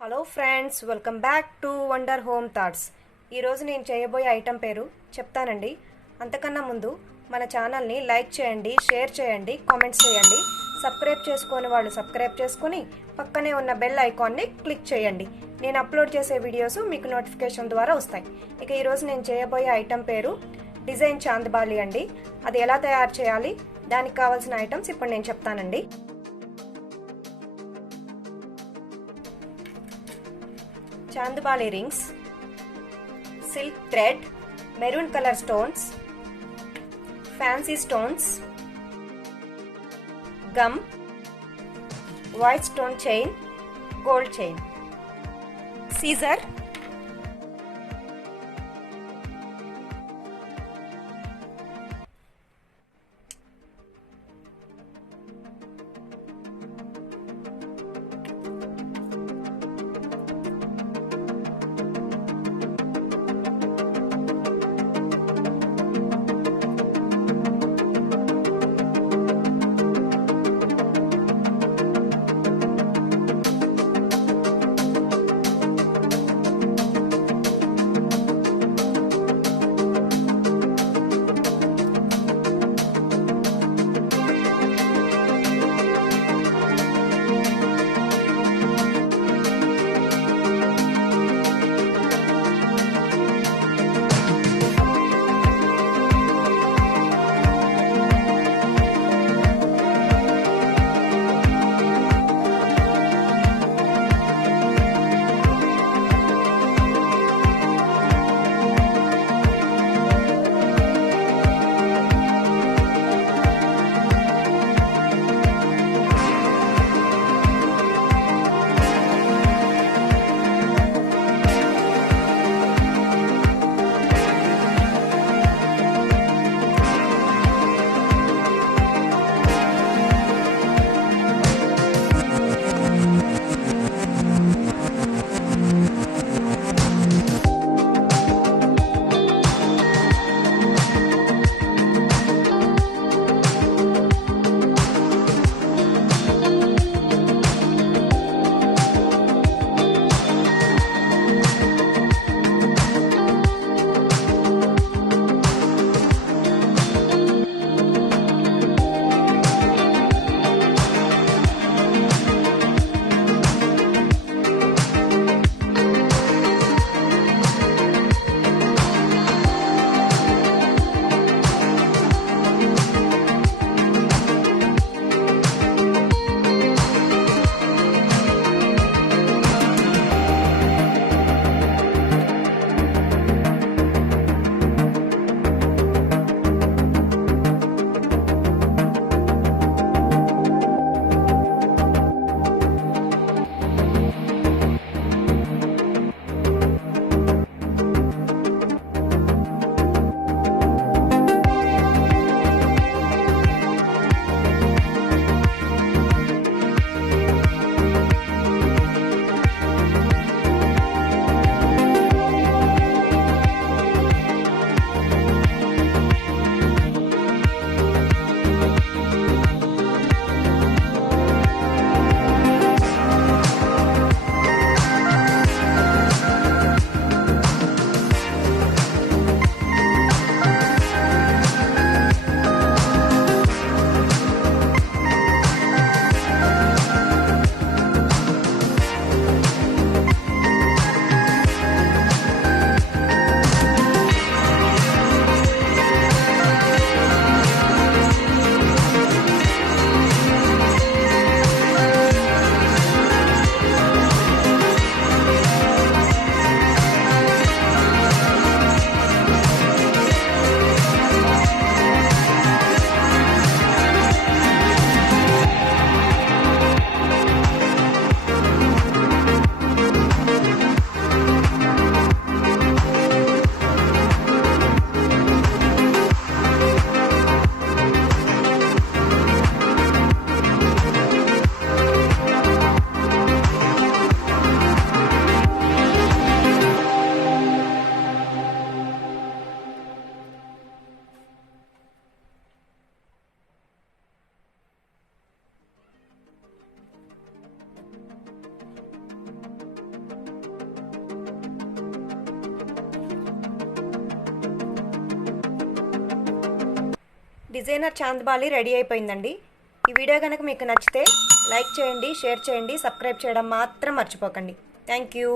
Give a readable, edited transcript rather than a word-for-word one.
Hello friends, welcome back to wonder home thoughts. ఈరోజు నేను చేయబోయే ఐటెం పేరు చెప్తానండి. అంతకన్నా ముందు మన ఛానల్ని లైక్ చేయండి, షేర్ చేయండి, కామెంట్స్ చేయండి. సబ్స్క్రైబ్ చేసుకొని వాళ్ళు సబ్స్క్రైబ్ చేసుకొని పక్కనే ఉన్న బెల్ ఐకాన్ని క్లిక్ చేయండి. నేను అప్లోడ్ చేసే వీడియోస్ మీకు నోటిఫికేషన్ ద్వారా వస్తాయి. ఇక ఈరోజు నేను చేయబోయే ఐటెం పేరు డిజైన్ చాందబాలి అండి. అది ఎలా తయారు చేయాలి, దానికి కావాల్సిన ఐటమ్స్ ఇప్పుడు నేను చెప్తానండి. chandbali rings, silk thread, maroon color stones, fancy stones, gum, white stone chain, gold chain, scissor, designer chandbali ready అయిపోయిందండి. ఈ వీడియో కనుక మీకు నచ్చితే లైక్ చేయండి, షేర్ చేయండి, సబ్స్క్రైబ్ చేయడం మాత్రం మర్చిపోకండి. Thank you.